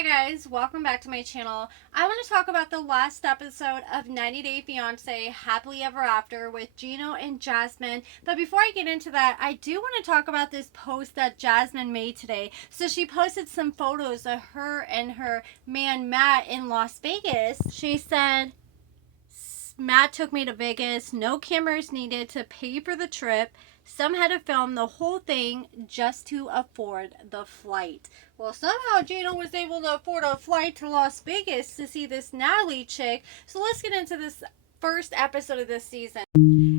Hi guys, welcome back to my channel. I want to talk about the last episode of 90 Day Fiance Happily Ever After with Gino and Jasmine. But before I get into that, I do want to talk about this post that Jasmine made today. So she posted some photos of her and her man Matt in Las Vegas. She said, Matt took me to Vegas, no cameras needed to pay for the trip. Some had to film the whole thing just to afford the flight. Well, somehow Gino was able to afford a flight to Las Vegas to see this Natalie chick. So let's get into this first episode of this season.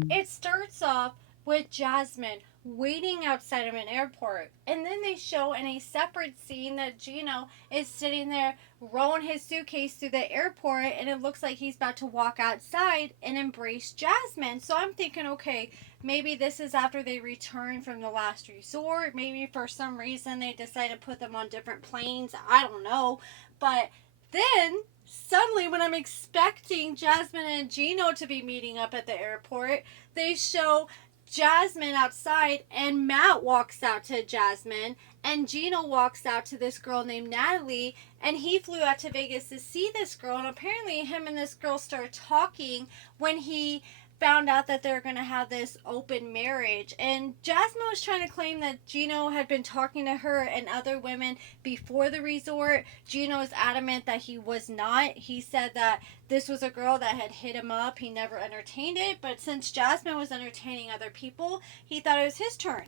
It starts off with Jasmine waiting outside of an airport, and then they show in a separate scene that Gino is sitting there rolling his suitcase through the airport, and it looks like he's about to walk outside and embrace Jasmine. So I'm thinking, okay, maybe this is after they return from the last resort. Maybe for some reason they decided to put them on different planes. I don't know. But then suddenly, when I'm expecting Jasmine and Gino to be meeting up at the airport, they show Jasmine outside, and Matt walks out to Jasmine, and Gino walks out to this girl named Natalie, and he flew out to Vegas to see this girl, and apparently him and this girl start talking when he found out that they're going to have this open marriage. And Jasmine was trying to claim that Gino had been talking to her and other women before the resort. Gino is adamant that he was not. He said that this was a girl that had hit him up. He never entertained it, but since Jasmine was entertaining other people, he thought it was his turn.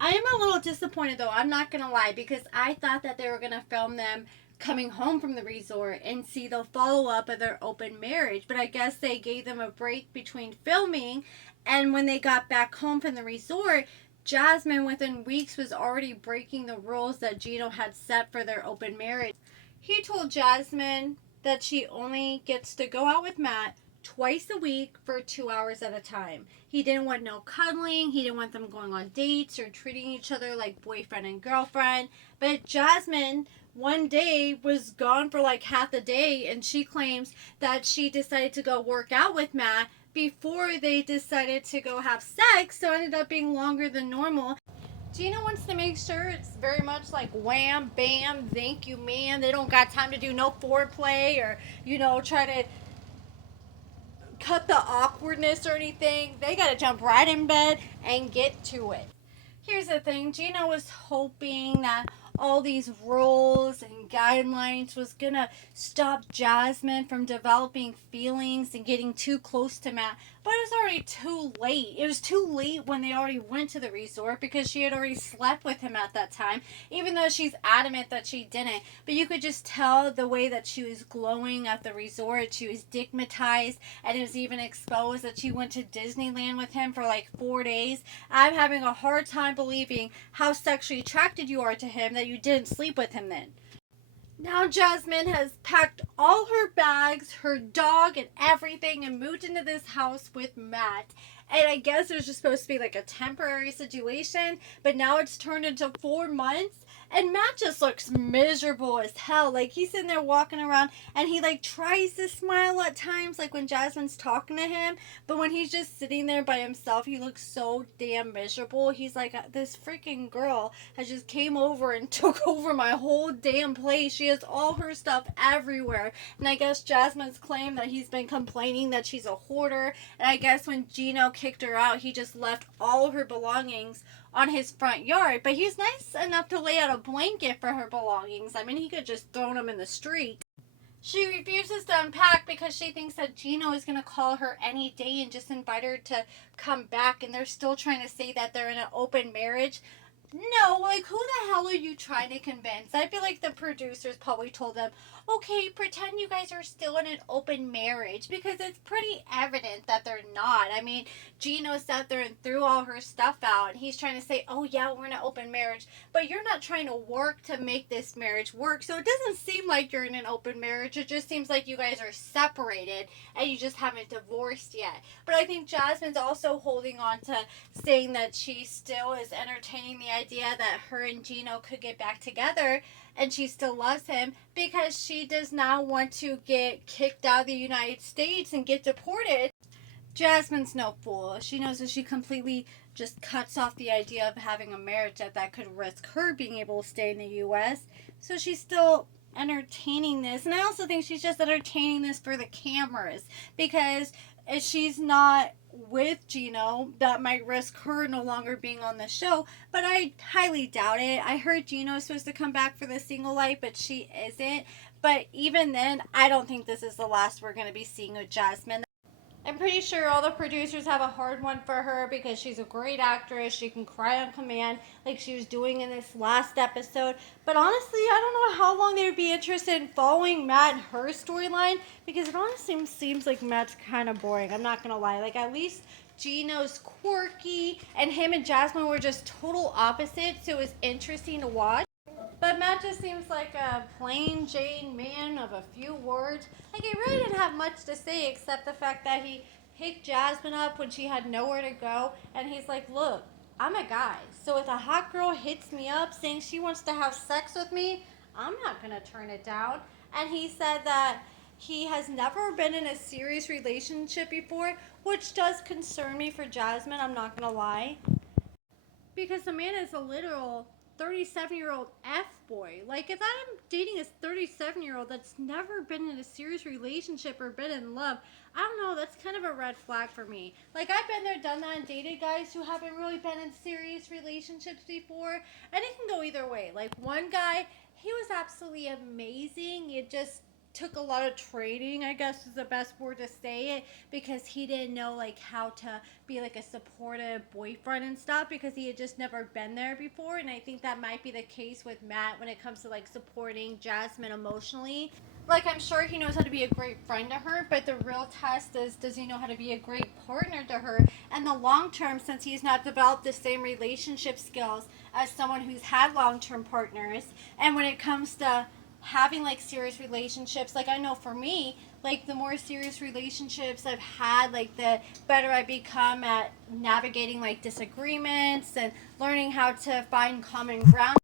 I am a little disappointed though, I'm not going to lie, because I thought that they were going to film them coming home from the resort and see the follow-up of their open marriage. But I guess they gave them a break between filming, and when they got back home from the resort, Jasmine within weeks was already breaking the rules that Gino had set for their open marriage. He told Jasmine that she only gets to go out with Matt twice a week for 2 hours at a time. He didn't want no cuddling. He didn't want them going on dates or treating each other like boyfriend and girlfriend. But Jasmine one day was gone for like half a day, and she claims that she decided to go work out with Matt before they decided to go have sex, so it ended up being longer than normal. Gina wants to make sure it's very much like wham, bam, thank you, ma'am. They don't got time to do no foreplay or, try to cut the awkwardness or anything. They got to jump right in bed and get to it. Here's the thing, Gina was hoping that all these rules and guidelines was gonna stop Jasmine from developing feelings and getting too close to Matt, but it was already too late. It was too late when they already went to the resort, because she had already slept with him at that time, even though she's adamant that she didn't. But you could just tell the way that she was glowing at the resort. She was stigmatized, and it was even exposed that she went to Disneyland with him for like 4 days. I'm having a hard time believing how sexually attracted you are to him that you didn't sleep with him then. Now Jasmine has packed all her bags, her dog, and everything, and moved into this house with Matt. And I guess it was just supposed to be like a temporary situation, but now it's turned into 4 months. And Matt just looks miserable as hell. Like, he's sitting there walking around, and he like tries to smile at times, like when Jasmine's talking to him. But when he's just sitting there by himself, he looks so damn miserable. He's like, this freaking girl has just came over and took over my whole damn place. She has all her stuff everywhere. And I guess Jasmine's claimed that he's been complaining that she's a hoarder. And I guess when Gino kicked her out, he just left all of her belongings on his front yard. But he was nice enough to lay out a blanket for her belongings. I mean, he could just throw them in the street. She refuses to unpack because she thinks that Gino is going to call her any day and just invite her to come back. And they're still trying to say that they're in an open marriage. No, like, who the hell are you trying to convince? I feel like the producers probably told them, okay, pretend you guys are still in an open marriage, because it's pretty evident that they're not. I mean, Gino sat there and threw all her stuff out, and he's trying to say, oh yeah, we're in an open marriage, but you're not trying to work to make this marriage work, so it doesn't seem like you're in an open marriage. It just seems like you guys are separated, and you just haven't divorced yet. But I think Jasmine's also holding on to saying that she still is entertaining the idea that her and Gino could get back together, and she still loves him, because she does not want to get kicked out of the United States and get deported. Jasmine's no fool. She knows that she completely just cuts off the idea of having a marriage that could risk her being able to stay in the U.S. So she still entertaining this. And I also think she's just entertaining this for the cameras, because if she's not with Gino, that might risk her no longer being on the show. But I highly doubt it. I heard Gino is supposed to come back for the single life, but she isn't. But even then, I don't think this is the last we're going to be seeing of Jasmine. I'm pretty sure all the producers have a hard one for her because she's a great actress. She can cry on command like she was doing in this last episode. But honestly, I don't know how long they would be interested in following Matt and her storyline, because it honestly seems like Matt's kind of boring. I'm not going to lie. Like, at least Gino's quirky, and him and Jasmine were just total opposites, so it was interesting to watch. But Matt just seems like a plain Jane man of a few words. Like, he really didn't have much to say except the fact that he picked Jasmine up when she had nowhere to go. And he's like, look, I'm a guy. So if a hot girl hits me up saying she wants to have sex with me, I'm not going to turn it down. And he said that he has never been in a serious relationship before, which does concern me for Jasmine, I'm not going to lie. Because the man is a literal 37-year-old F-boy. Like, if I'm dating a 37-year-old that's never been in a serious relationship or been in love, I don't know, that's kind of a red flag for me. Like, I've been there, done that, and dated guys who haven't really been in serious relationships before, and it can go either way. Like, one guy, he was absolutely amazing. It just took a lot of training, I guess is the best word to say it, because he didn't know like how to be like a supportive boyfriend and stuff, because he had just never been there before. And I think that might be the case with Matt when it comes to like supporting Jasmine emotionally. Like, I'm sure he knows how to be a great friend to her, but the real test is, does he know how to be a great partner to her? And the long term, since he's not developed the same relationship skills as someone who's had long term partners. And when it comes to having like serious relationships, like, I know for me, like, the more serious relationships I've had, like, the better I become at navigating like disagreements and learning how to find common ground.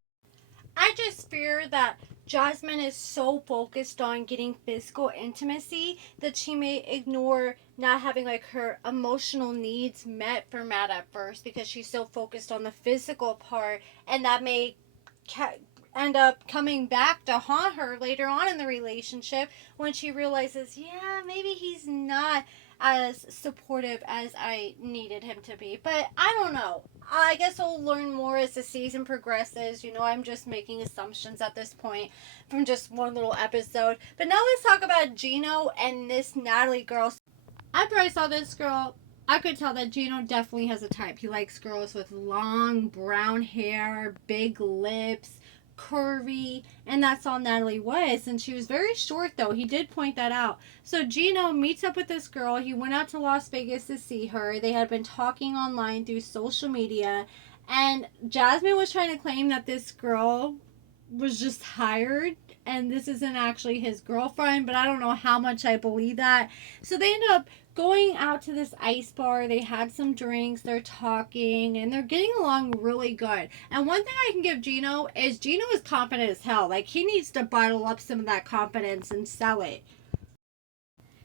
I just fear that Jasmine is so focused on getting physical intimacy that she may ignore not having like her emotional needs met for Matt at first, because she's so focused on the physical part, and that may end up coming back to haunt her later on in the relationship when she realizes, yeah, maybe he's not as supportive as I needed him to be. But I don't know. I guess I'll learn more as the season progresses. You know, I'm just making assumptions at this point from just one little episode. But now let's talk about Gino and this Natalie girl. After I saw this girl, I could tell that Gino definitely has a type. He likes girls with long brown hair, big lips, curvy, and that's all Natalie was. And she was very short, though. He did point that out. So Gino meets up with this girl. He went out to Las Vegas to see her. They had been talking online through social media, and Jasmine was trying to claim that this girl was just hired and this isn't actually his girlfriend, but I don't know how much I believe that. So they ended up going out to this ice bar. They had some drinks, they're talking, and they're getting along really good. And one thing I can give Gino is confident as hell. Like, he needs to bottle up some of that confidence and sell it.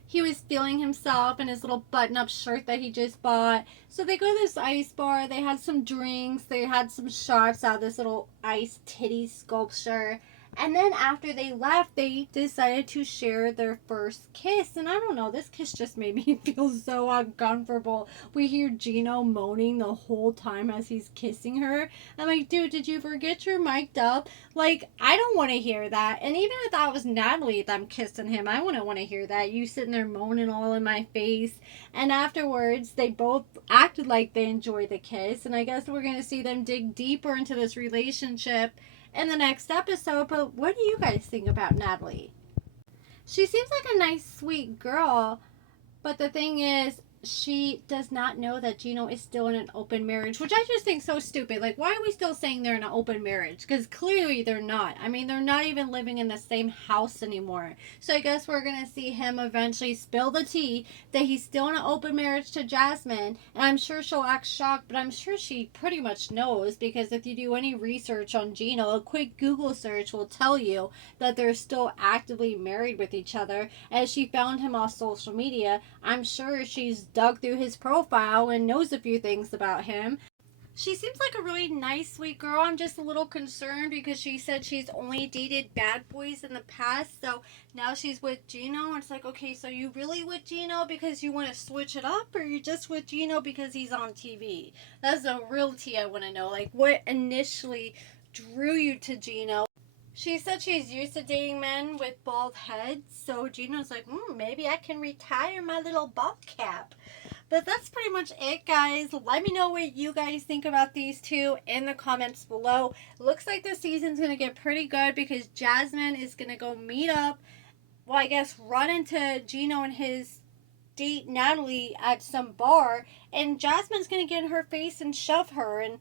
He was feeling himself in his little button-up shirt that he just bought. So they go to this ice bar. They had some drinks. They had some shots out of this little ice titty sculpture. And then after they left, they decided to share their first kiss. And I don't know, this kiss just made me feel so uncomfortable. We hear Gino moaning the whole time as he's kissing her. I'm like, dude, did you forget you're mic'd up? Like, I don't want to hear that. And even if that was Natalie that I'm kissing him, I wouldn't want to hear that. You sitting there moaning all in my face. And afterwards, they both acted like they enjoyed the kiss. And I guess we're going to see them dig deeper into this relationship in the next episode. But what do you guys think about Natalie? She seems like a nice, sweet girl, but the thing is, she does not know that Gino is still in an open marriage, which I just think so stupid. Like, why are we still saying they're in an open marriage? Because clearly they're not. I mean, they're not even living in the same house anymore. So I guess we're going to see him eventually spill the tea that he's still in an open marriage to Jasmine. And I'm sure she'll act shocked, but I'm sure she pretty much knows, because if you do any research on Gino, a quick Google search will tell you that they're still actively married with each other. As she found him off social media, I'm sure she's dug through his profile and knows a few things about him. She seems like a really nice, sweet girl. I'm just a little concerned because she said she's only dated bad boys in the past. So now she's with Gino. And it's like, okay, so you really with Gino because you want to switch it up? Or you just with Gino because he's on TV? That's the real tea I want to know. Like, what initially drew you to Gino? She said she's used to dating men with bald heads. So Gino's like, maybe I can retire my little bald cap. But that's pretty much it, guys. Let me know what you guys think about these two in the comments below. Looks like this season's going to get pretty good because Jasmine is going to go meet up, well, I guess run into Gino and his date Natalie at some bar, and Jasmine's going to get in her face and shove her. And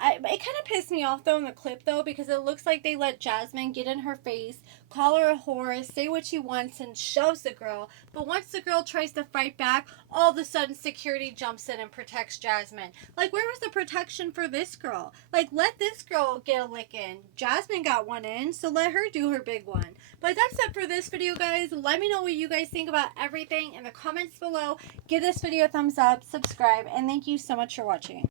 it kind of pissed me off, though, in the clip, though, because it looks like they let Jasmine get in her face, call her a whore, say what she wants, and shoves the girl. But once the girl tries to fight back, all of a sudden security jumps in and protects Jasmine. Like, where was the protection for this girl? Like, let this girl get a lick in. Jasmine got one in, so let her do her big one. But that's it for this video, guys. Let me know what you guys think about everything in the comments below. Give this video a thumbs up, subscribe, and thank you so much for watching.